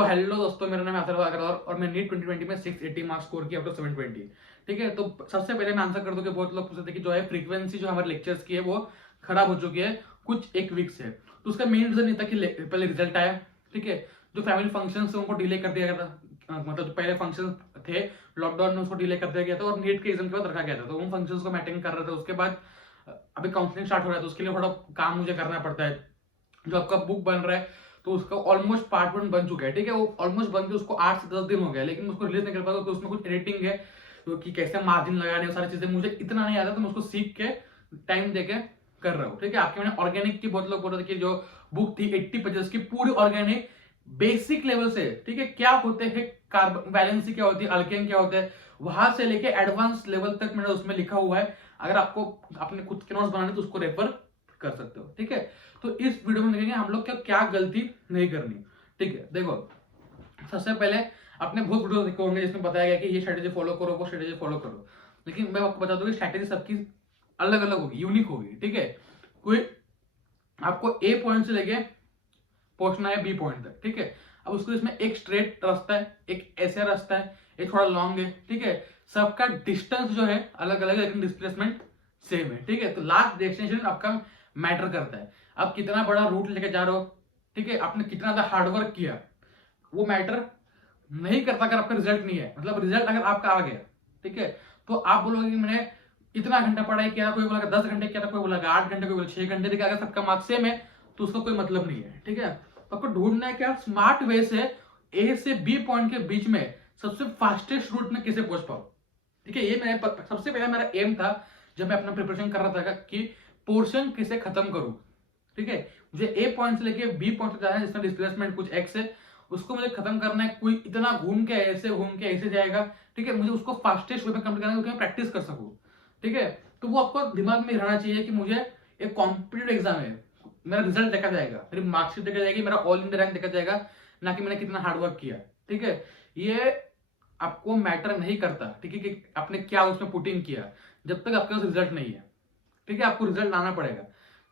तो हेलो दोस्तों, मेरा नाम है आसिफ अग्रवाल और मैं नीट 2020 में 680 मार्क्स स्कोर किया आउट ऑफ 720। ठीक है, तो सबसे पहले मैं आंसर कर दूं कि बहुत लोग पूछते थे कि जो है फ्रीक्वेंसी जो हमारे लेक्चर्स की है वो खराब हो चुकी है कुछ एक वीक से। तो उसका मेन रीजन ये था कि पहले रिजल्ट आया। ठीक है, जो फैमिली फंक्शन थे उनको डिले कर दिया गया था, मतलब जो पहले फंक्शन थे लॉकडाउन में उसको डिले कर दिया गया था और नीट के एग्जाम के बाद रखा गया था, तो उन फंक्शंस को मैं अटेंड कर रहा था। उसके बाद अभी काउंसलिंग स्टार्ट हो रहा है, तो उसके लिए थोड़ा काम मुझे करना पड़ता है। जो आपका बुक बन रहा है तो उसका ऑलमोस्ट पार्ट 1 बन चुका है। ठीक है, वो ऑलमोस्ट बन के उसको 8 से 10 दिन हो गया, लेकिन उसको रिलीज नहीं कर पाया क्योंकि उसमें कुछ एडिटिंग है, कि कैसे मार्जिन लगाने, वो सारी चीजें मुझे इतना नहीं आता, तो मैं उसको सीख के टाइम देके कर रहा हूँ। ठीक है, आपके मैंने ऑर्गेनिक की बहुत लोग बोल रहे थे कि जो बुक थी 80 पेजेस की पूरी ऑर्गेनिक बेसिक लेवल से, ठीक है, क्या होते हैं कार्बन वैलेंसी, क्या होती है अल्केन, क्या होता है, वहां से लेके एडवांस लेवल तक मैंने उसमें लिखा हुआ है। अगर आपको अपने खुद के नोट्स बनाने तो उसको रेफर कर सकते हो। ठीक है, तो इस वीडियो में देखेंगे हम लोग क्या क्या गलती नहीं करनी। ठीक है, देखो सबसे पहले आपने बहुत वीडियो देखे होंगे जिसमें बताया गया कि ये स्ट्रेटेजी फॉलो करो, वो स्ट्रेटेजी फॉलो करो, लेकिन मैं आपको बता दूं कि स्ट्रेटेजी सबकी अलग अलग होगी, यूनिक होगी। ठीक है, कोई आपको ए पॉइंट से लेके पहुंचना है बी पॉइंट तक। ठीक है, अब उसको इसमें एक स्ट्रेट रास्ता है, एक ऐसा रास्ता है, एक थोड़ा लॉन्ग है। ठीक है, सबका डिस्टेंस जो है अलग अलग है लेकिन डिस्प्लेसमेंट सेम है। ठीक है, तो लास्ट डेस्टिनेशन आपका मैटर करता है, आप कितना बड़ा रूट लेके जा रहे हो। ठीक है, आपने कितना ज्यादा हार्डवर्क किया वो मैटर नहीं करता अगर आपका रिजल्ट नहीं है। मतलब रिजल्ट अगर आपका आ गया, ठीक है, तो आप बोलोगे कि मैंने इतना घंटा पढ़ाई किया, कोई बोला 10 घंटे किया था, कोई बोला 8 घंटे, कोई बोला 6 घंटे, देखिए अगर सबका मार्क्स सेम है तो उसका कोई मतलब नहीं है। ठीक है, तो आपको ढूंढना है क्या स्मार्ट वे से ए से बी पॉइंट के बीच में सबसे फास्टेस्ट रूट में कैसे पहुंच पाओ। ठीक है, ये मेरा सबसे पहला मेरा एम था जब मैं अपना प्रिपरेशन कर रहा था कि पोर्शन कैसे खत्म करूं। ठीक है, मुझे ए पॉइंट से लेके बी पॉइंट तक जाना है जिसमें डिस्प्लेसमेंट कुछ एक्स है, उसको मुझे खत्म करना है। कोई इतना घूम के ऐसे जाएगा, ठीक है, मुझे उसको फास्टेस्ट वे में कंप्लीट करना है क्योंकि मैं प्रैक्टिस कर सकूं। ठीक है, तो वो आपको दिमाग में रहना चाहिए कि मुझे एक कॉम्पिटेटिव एग्जाम है, मेरा रिजल्ट देखा जाएगा, मेरी मार्कशीट देखा जाएगी, मेरा ऑल इंडिया रैंक देखा जाएगा, ना कि मैंने कितना हार्डवर्क किया। ठीक है, ये आपको मैटर नहीं करता। ठीक है, कि आपने क्या उसमें पुटिंग किया, जब तक आपके पास रिजल्ट नहीं है। ठीक है, आपको रिजल्ट लाना पड़ेगा।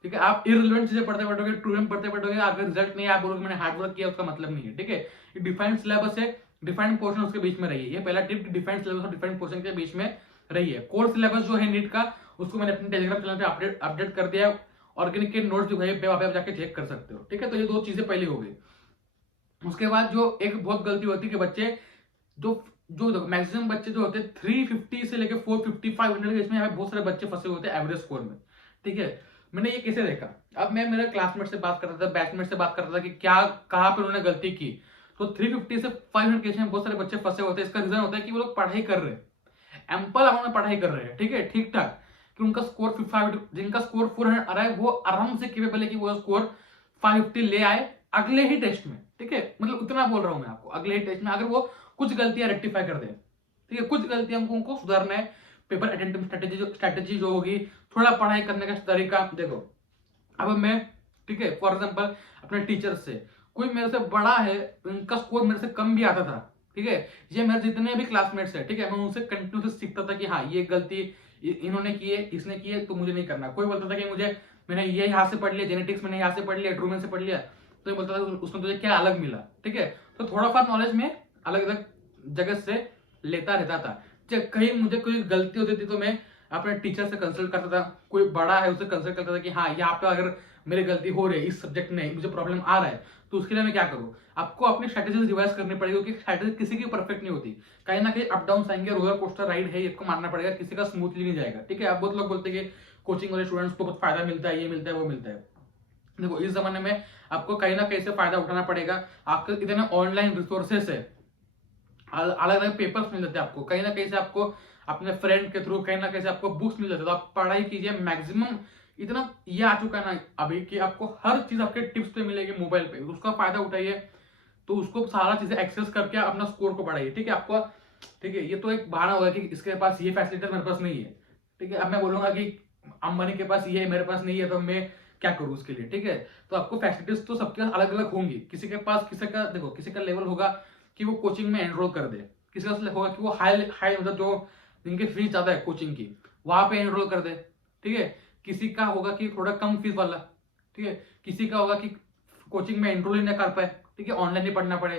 ठीक है, आप इररिलेवेंट चीजें पढ़ते बैठोगे, ट्रूडेंट पढ़ते बैठोगे, अगर रिजल्ट नहीं है आप बोलोगे मैंने हार्डवर्क किया, उसका मतलब नहीं है। ठीक है, ये डिफाइंड सिलेबस है, डिफाइंड पोर्शन उसके बीच में रही है। ये पहला टिप, डिफाइंड सिलेबस और डिफाइंड पोर्शन के बीच में रही है। कोर सिलेबस जो है नीट का, उसको मैंने अपने टेलीग्राम चैनल पे अपडेट कर दिया है। ऑर्गेनिक के नोट्स जो है वहां पे आप जाके चेक कर सकते हो। ठीक है, तो ये दो चीजें पहले हो गई। उसके बाद जो एक बहुत गलती होती है कि बच्चे जो जो मैक्सिमम बच्चे जो होते हैं 350 से लेके 450 500 के इसमें बहुत सारे बच्चे फंसे होते हैं एवरेज स्कोर में। ठीक है, मैंने ये कैसे देखा, अब मैं मेरे क्लासमेट से बात करता था, बैचमेट से बात करता था कि क्या कहाँ पे उन्होंने गलती की। तो 350 से 500 के इसमें बहुत सारे बच्चे फंसे होते हैं। इसका रीजन होता है कि वो लोग पढ़ाई कर रहे हैं, एम्पल अमाउंट में पढ़ाई कर रहे हैं। ठीक है, ठीक ठाक, कि उनका स्कोर 5, जिनका स्कोर 400 आ रहा है वो आराम से केपेबल है कि वो स्कोर 550 ले आए अगले ही टेस्ट में। ठीक है, मतलब उतना बोल रहा हूं मैं आपको, अगले ही टेस्ट में अगर वो कुछ गलतियां रेक्टिफाई कर दे। ठीक है, कुछ गलतियां उनको सुधारना है। पेपर अटेंटिव स्ट्रेटेजी जो होगी, थोड़ा पढ़ाई करने का तरीका देखो। अब मैं, ठीक है, फॉर एग्जाम्पल अपने टीचर से, कोई मेरे से बड़ा है, उनका स्कोर मेरे से कम भी आता था। ठीक है, ये मेरे जितने भी क्लासमेट्स है, ठीक है, मैं उनसे कंटिन्यू सीखता था कि हाँ ये गलती इन्होंने की है, इसने की है, तो मुझे नहीं करना। कोई बोलता था कि मुझे मैंने ये यहाँ से पढ़ लिया, जेनेटिक्स मैंने यहाँ से पढ़ लिया, ट्रूमन से पढ़ लिया, तो ये बोलता था उसमें तुझे क्या अलग मिला। ठीक है, तो थोड़ा बहुत नॉलेज में अलग अलग जगह से लेता रहता था। जब कहीं मुझे कोई गलती होती थी तो मैं अपने टीचर से कंसल्ट करता था, कोई बड़ा है उससे कंसल्ट करता था कि हाँ यहाँ पे अगर मेरी गलती हो रही है, इस सब्जेक्ट में मुझे प्रॉब्लम आ रहा है, तो उसके लिए मैं क्या करूँ। आपको अपनी स्ट्रेटेजी रिवाइज करनी पड़ेगी क्योंकि स्ट्रेटेजी किसी की परफेक्ट नहीं होती, कहीं ना कहीं अप डाउन आएंगे, रोलर कोस्टर राइड है, इसको मानना पड़ेगा, किसी का स्मूथली नहीं जाएगा। ठीक है, अब बहुत लोग बोलते हैं कि कोचिंग वाले स्टूडेंट्स को बहुत फायदा मिलता है, ये मिलता है, वो मिलता है। देखो इस जमाने में आपको कहीं ना कहीं से फायदा उठाना पड़ेगा। आपके इतने ऑनलाइन रिसोर्सेस है, अलग अलग पेपर्स मिल जाते हैं आपको, कहीं ना कहीं से आपको अपने फ्रेंड के थ्रू, कहीं ना कहीं से आपको बुक्स मिल जाते हैं, तो आप पढ़ाई कीजिए। मैक्सिमम इतना ये आ चुका है ना अभी कि आपको हर चीज आपके टिप्स पे मिलेगी मोबाइल पे, उसका फायदा उठाइए। तो उसको सारा चीजें एक्सेस करके अपना स्कोर को बढ़ाइए। ठीक है, आपको, ठीक है, ये तो एक बहाना होगा कि इसके पास ये फैसिलिटी मेरे पास नहीं है। ठीक है, अब मैं बोलूंगा कि अंबानी के पास ये है, मेरे पास नहीं है, तो मैं क्या करूं उसके लिए। ठीक है, तो आपको फैसिलिटीज तो सबके अलग अलग होंगी, किसी के पास, किसी का देखो, किसी का लेवल होगा कि वो कोचिंग में एनरोल कर दे, किसी का होगा कि वो हाई हाई मतलब जो जिनकी फीस ज्यादा है कोचिंग की, वहां पे एनरोल कर दे। ठीक है, किसी का होगा कि थोड़ा कम फीस वाला, ठीक है, किसी का होगा कि कोचिंग में एनरोल ही ना कर पाए, ठीक है, ऑनलाइन ही पढ़ना पड़े,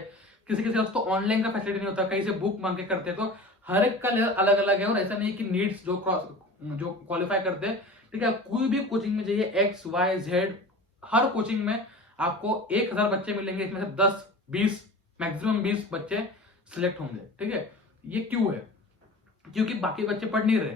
किसी किसी पास तो ऑनलाइन का फैसिलिटी नहीं होता, कहीं से बुक मांग के करते हैं, तो हर एक का लेवल अलग अलग है। और ऐसा नहीं कि नीड्स जो क्वालिफाई करते हैं, ठीक है, कोई भी कोचिंग में जाइए XYZ, हर कोचिंग में आपको 1000 बच्चे मिलेंगे, इसमें से 10-20 मैक्सिमम 20 बच्चे सिलेक्ट होंगे, ठीक है। ये क्यों है? क्योंकि बाकी बच्चे पढ़ नहीं रहे,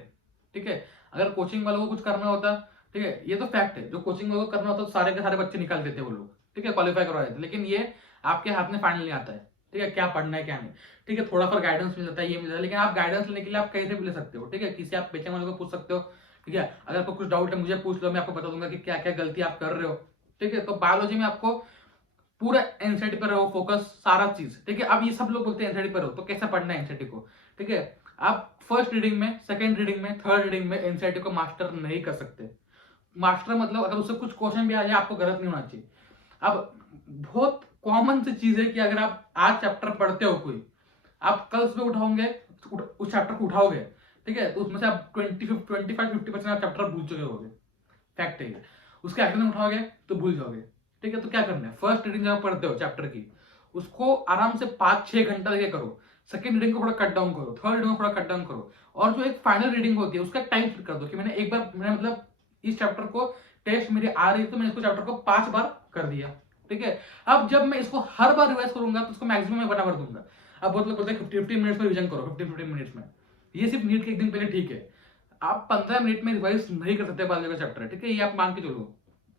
ठीक है। अगर कोचिंग वालों को कुछ करना होता, ठीक है, ये तो फैक्ट है, जो कोचिंग वालों को करना होता तो सारे के सारे बच्चे निकाल देते वो लोग, ठीक है, क्वालिफाई करवा देते। लेकिन ये आपके हाथ में फाइनल नहीं आता है, ठीक है, क्या पढ़ना है क्या नहीं, ठीक है। थोड़ा सा गाइडेंस मिल जाता है, ये मिल जाता है, लेकिन आप गाइडेंस लेने के लिए आप कहीं से भी ले सकते हो, ठीक है, किसी आप पेचे वाले को पूछ सकते हो, ठीक है। अगर आपको कुछ डाउट है मुझे पूछ लो, मैं आपको बता दूंगा कि क्या क्या गलती आप कर रहे हो, ठीक है। तो बायोलॉजी में आपको पूरा एनसीईआरटी पर रहो फोकस, सारा चीज, ठीक है। अब ये सब लोग बोलते हैं एनसीईआरटी पर रहो, तो कैसे पढ़ना है एनसीईआरटी को, ठीक है। आप फर्स्ट रीडिंग में, सेकंड रीडिंग में, थर्ड रीडिंग में एनसीईआरटी को मास्टर नहीं कर सकते। मास्टर मतलब अगर उससे कुछ क्वेश्चन भी आ जाए आपको गलत नहीं होना चाहिए। अब बहुत कॉमन सी चीज है कि अगर आप आज चैप्टर पढ़ते हो कोई, आप कल सुबह उठाओगे, उस चैप्टर को उठाओगे, ठीक है, तो उसमें से आप 25-50% आप चैप्टर भूल चुके होगे, फैक्ट है ये। उसके अगले दिन उठाओगे तो भूल जाओगे, ठीक है। तो क्या करना है, फर्स्ट रीडिंग जब पढ़ते हो चैप्टर की, उसको आराम से 5-6 घंटा लेके करो, सेकंड रीडिंग को थोड़ा कट डाउन करो, थर्ड रीडिंग को थोड़ा कट डाउन करो, और जो एक फाइनल रीडिंग होती है उसका टाइम फिट कर दो कि मैंने एक बार, मैंने मतलब इस चैप्टर को टेस्ट मेरी आ रही तो मैंने इसको चैप्टर को 5 बार कर दिया, ठीक है। अब जब मैं इसको हर बार रिवाइज करूंगा तो उसको मैक्सिमम मैं बराबर दूंगा। अब बहुत लोग बोलते हैं 50 मिनट्स में रिविजन करो, 50 मिनट्स में, ये सिर्फ नीट के एक दिन पहले ठीक है। आप 15 मिनट में रिवाइज नहीं कर सकते बायोलॉजी का चैप्टर, ठीक है, ये आप मान के चलो।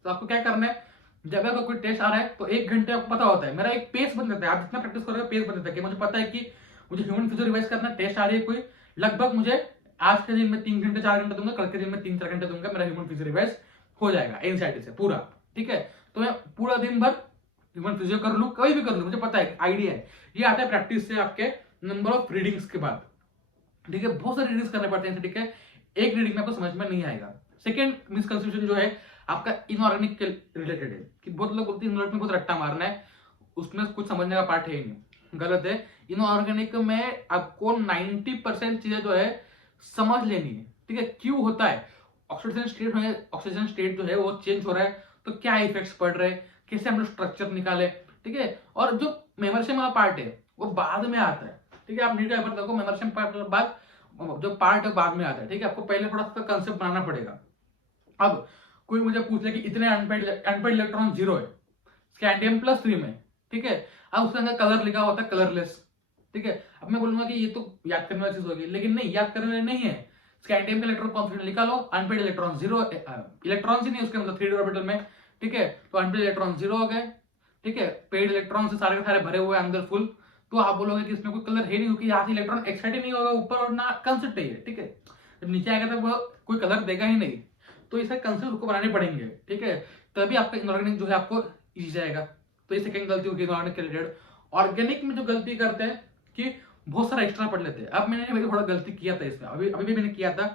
तो आपको क्या करना है, जब आपको कोई टेस्ट आ रहा है तो 1 घंटे आपको पता होता है, मेरा एक पेस बन जाता है, आप जितना प्रैक्टिस करोगे पेस बन जाता है कि मुझे पता है कि मुझे ह्यूमन फिजियो रिवाइज करना, टेस्ट आ रही है कोई, लगभग मुझे आज के दिन में 3 घंटे 4 घंटे दूंगा, कल के दिन में 3-4 घंटे दूंगा, मेरा ह्यूमन फिजियो रिवाइज हो जाएगा एनसीईआरटी से पूरा, ठीक है। तो मैं पूरा दिन भर ह्यूमन फिजियो कर लूं, कभी भी कर लूं, मुझे पता है, आइडिया है। ये आता है प्रैक्टिस से, आपके नंबर ऑफ रीडिंग्स के बाद, ठीक है। बहुत सारे रीडिंग्स करने पड़ते हैं, ठीक है, एक रीडिंग में आपको समझ में नहीं आएगा। सेकेंड मिसकंसेप्शन जो है आपका इनऑर्गेनिक के रिलेटेड है, कि बहुत लोग बोलते हैं इनऑर्गेनिक में बहुत रट्टा मारना है, उसमें कुछ समझने का पार्ट है ही नहीं, गलत है। इनऑर्गेनिक में आपको 90% चीजें जो है समझ लेनी है, ठीक है। क्यों होता है, ऑक्सीजन स्टेट जो है वो चेंज हो रहा है, तो क्या इफेक्ट्स पड़ रहे हैं, कैसे हम लोग स्ट्रक्चर निकाले, ठीक है। और जो मेमोरियम वाला पार्ट है वो बाद में आता है, ठीक है। आप नीट पेपर देखो, मेमोरियम पार्ट के बाद जो पार्ट है बाद में आता है, ठीक है। आपको पहले थोड़ा सा कंसेप्ट बनाना पड़ेगा। अब कोई मुझे पूछ ले कि इतने अनपेड इलेक्ट्रॉन 0 है स्कैंडियम +3 में, ठीक है। अब उसके अंदर कलर लिखा होता है, कलरलेस, ठीक है। अब मैं बोलूंगा कि ये तो याद करने वाली चीज होगी, लेकिन नहीं, याद करने वाली नहीं है। स्कैंडियम का इलेक्ट्रॉन कॉन्फिडेंट निकालो, अनपेड इलेक्ट्रॉन 0, इलेक्ट्रॉन ही नहीं उसके मतलब 3D ऑर्बिटल में, ठीक है। तो अनपेड इलेक्ट्रॉन 0 हो गए, ठीक है। पेड इलेक्ट्रॉन से सारे के सारे भरे हुए अंदर फुल, तो आप बोलोगे कि इसमें कोई कलर है नहीं, क्योंकि यहाँ से इलेक्ट्रॉन एक्साइट ही नहीं होगा ऊपर, और ना कंसेप्ट है, ठीक है। जब नीचे आएगा तो वो कोई कलर देगा ही नहीं, तो इसका कंसेप्ट को बनाने पड़ेंगे, ठीक है। तभी आपका इनऑर्गेनिक जो है आपको इजी जाएगा। तो ये सेकंड गलती होगी इनऑर्गेनिक के रिलेटेड। ऑर्गेनिक में जो गलती करते हैं कि बहुत सारा एक्स्ट्रा पढ़ लेते हैं। अब मैंने थोड़ा गलती किया था इसमें, अभी अभी भी मैंने किया था,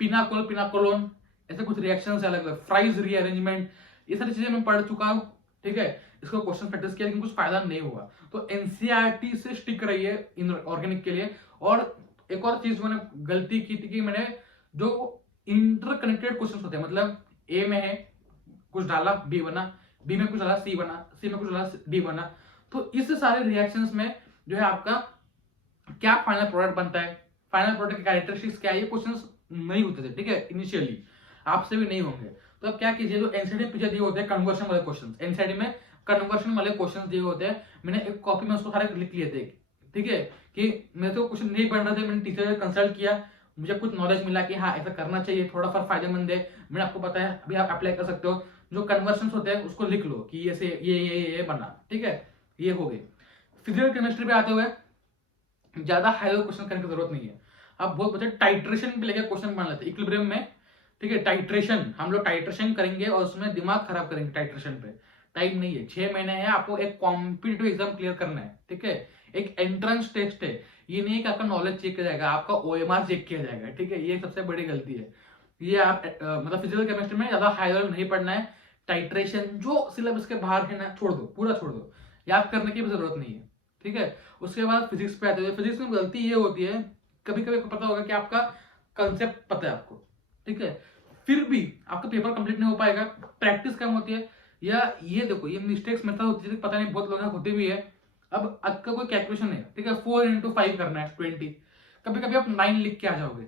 पिनाकोलोन, ऐसे कुछ रिएक्शन अलग अलग, फ्राइज रीअरेंजमेंट, ये सारी चीजें मैं पढ़ चुका हूँ, ठीक है। इसको क्वेश्चन प्रैक्टिस किया लेकिन कुछ फायदा नहीं हुआ। तो एनसीईआरटी से स्टिक रही है इनऑर्गेनिक के लिए। और एक और चीज मैंने गलती की थी कि मैंने जो इंटरकनेक्टेड क्वेश्चन होते हैं, मतलब ए में है कुछ डाला बी बना, बी में कुछ डाला सी बना, सी में कुछ डाला डी बना, तो इस सारे रिएक्शंस में जो है आपका क्या फाइनल प्रोडक्ट बनता है, फाइनल प्रोडक्ट की कैरेक्टरिस्टिक्स क्या है, ये क्वेश्चंस नहीं होते थे, ठीक है। इनिशियली आपसे भी नहीं होंगे। तो अब क्या कीजिए, जो एनसीईआरटी पीछे दिए होते हैं कन्वर्शन वाले क्वेश्चंस, एनसीईआरटी में कन्वर्शन वाले क्वेश्चंस दिए होते हैं, मैंने एक कॉपी में उसको सारे लिख लिए थे, ठीक है। कि मेरे तो कुछ नहीं बन रहे थे, मैंने टीचर से कंसल्ट किया, मुझे कुछ नॉलेज मिला कि हाँ ऐसा करना चाहिए, थोड़ा फर्क फायदेमंद है, मैंने आपको बताया, अभी आप अप्लाई कर सकते हो। जो कन्वर्शन होते हैं उसको लिख लो कि ये से ये बना, ठीक है, ये हो गई। फिजिकल केमिस्ट्री पे आते हुए ज्यादा हाई लेवल क्वेश्चन करने की जरूरत नहीं है। अब बहुत बच्चे टाइट्रेशन पे लेके क्वेश्चन बना लेते हैं इक्विलिब्रियम में, ठीक है। टाइट्रेशन, हम लोग टाइट्रेशन करेंगे और उसमें दिमाग खराब करेंगे टाइट्रेशन पे, टाइम नहीं है, 6 महीने है, आपको एक कॉम्पिटिटिव एग्जाम क्लियर करना है, ठीक है। एक एंट्रेंस टेस्ट है, ये नहीं कि आपका नॉलेज चेक किया जाएगा, आपका OMR चेक किया जाएगा, ठीक है। ये सबसे बड़ी गलती है। ये आप मतलब फिजिकल केमिस्ट्री में ज्यादा हाई लेवल नहीं पढ़ना है। टाइट्रेशन जो सिलेबस के बाहर है ना, छोड़ दो, पूरा छोड़ दो, याद करने की भी जरूरत नहीं है, ठीक है। उसके बाद फिजिक्स पे आते हैं। फिजिक्स में गलती ये होती है, कभी कभी पता होगा कि आपका कंसेप्ट पता है आपको, ठीक है, फिर भी आपका पेपर कंप्लीट नहीं हो पाएगा, प्रैक्टिस कम होती है, या ये देखो ये मिस्टेक्स मेरे साथ होती है, पता नहीं बहुत लोगों होती भी है। अब आपका कोई कैलकुलेशन है, ठीक है, 4 × 5 करना है 20, कभी कभी आप 9 लिख के आ जाओगे,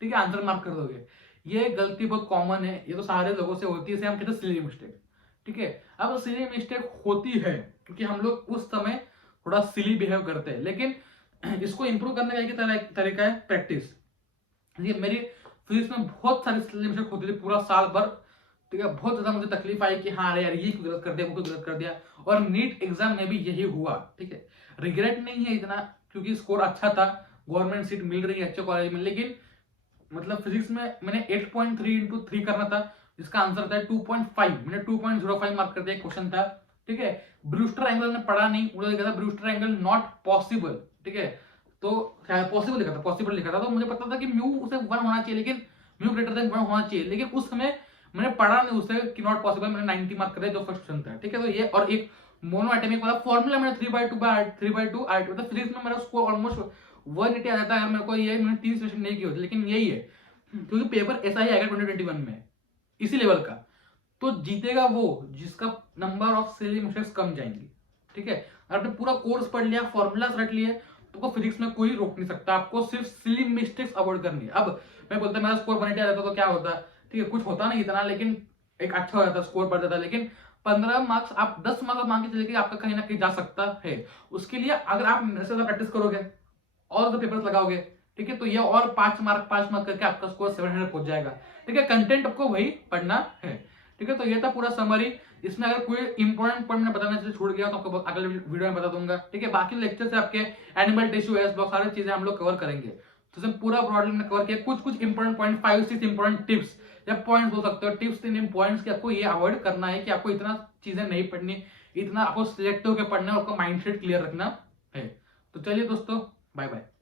ठीक है, आंसर मार्क कर दोगे। ये गलती बहुत कॉमन है, ये तो सारे लोगों से होती है, इसे हम कहते हैं सिली मिस्टेक, ठीक है। अब सिली मिस्टेक होती है क्योंकि हम लोग उस समय थोड़ा सिली बिहेव करते हैं, लेकिन इसको इंप्रूव करने का एक तरीका है प्रैक्टिस। ये मेरी फिजिक्स में बहुत सारी सिली मिस्टेक होती थी पूरा साल भर, ठीक है, बहुत ज्यादा मुझे तकलीफ आई कि हाँ अरे यार ये क्यों गलत कर दिया, वो क्यों गलत कर दिया, और नीट एग्जाम में भी यही हुआ, ठीक है। रिग्रेट नहीं है इतना क्योंकि स्कोर अच्छा था, गवर्नमेंट सीट मिल रही है अच्छे कॉलेज में, लेकिन मतलब फिजिक्स में मैंने 8.3 × 3 करना था, जिसका आंसर था 2.5, मैंने 2.05 मार्क कर दिया, क्वेश्चन था, ठीक है। ब्रूस्टर एंगल ने पढ़ा नहीं, उन्होंने लिखा था ब्रूस्टर एंगल नॉट पॉसिबल, ठीक है, तो पॉसिबल लिखा था, पॉसिबल लिखा था, तो मुझे पता था कि म्यू उसे 1 होना चाहिए, लेकिन म्यू ग्रेटर देन 1 होना चाहिए, लेकिन उस समय मैंने पढ़ा नहीं उसे कि नॉट पॉसिबल, मैंने 90 मार्क कर दिया जो फर्स्ट क्वेश्चन था, ठीक है। तो ये और एक मोनो एटॉमिक वाला फॉर्मूला मैंने 3/2 आर्ट, मतलब फिजिक्स में मेरा स्कोर ऑलमोस्ट 180 आ जाता है अगर मेरे को ये मैंने 3 सेशन नहीं की होती, लेकिन यही है क्योंकि पेपर ऐसा ही आएगा 2021 में इसी लेवल का, तो जीतेगा वो जिसका नंबर ऑफ सिली मिस्टेक्स कम जाएंगी, ठीक है। अगर आपने पूरा कोर्स पढ़ लिया, फॉर्मूलाज रट लिए, तो आपको फिजिक्स में कोई रोक नहीं सकता, आपको सिर्फ सिली मिस्टेक्स अवॉइड करनी है। अब मैं बोलता मेरा स्कोर 180 आ जाता तो क्या होता, ठीक है, कुछ होता नहीं इतना, लेकिन एक अच्छा हो जाता, स्कोर बढ़ जाता, लेकिन 15 मार्क्स आप 10 मार्क्स मांग के चले कि आपका कहीं ना कहीं जा सकता है। उसके लिए अगर आप मेरे से प्रैक्टिस करोगे और तो पेपर्स लगाओगे, ठीक है, तो ये और 5 मार्क करके आपका स्कोर 700 पहुंच जाएगा, ठीक है। कंटेंट आपको वही पढ़ना है, ठीक है। तो ये था पूरा समरी, इसमें अगर कोई इंपॉर्टेंट पॉइंट मैंने बताने से छूट गया तो आपको अगले वीडियो में बता दूंगा, ठीक है। बाकी लेक्चर से आपके एनिमल टिश्यू, एस ब्लॉक, सारी चीजें हम लोग कवर करेंगे, तो इसमें पूरा ब्रॉडली मैंने कवर किया। कुछ कुछ इंपॉर्टेंट पॉइंट, 5-6 इंपॉर्टेंट टिप्स या पॉइंट्स बोल सकते हो, टिप्स इन पॉइंट्स की आपको ये अवॉइड करना है कि आपको इतना चीजें नहीं पढ़नी, इतना आपको सिलेक्टिव के पढ़ना है, आपका माइंडसेट क्लियर रखना है। तो चलिए दोस्तों, बाय बाय।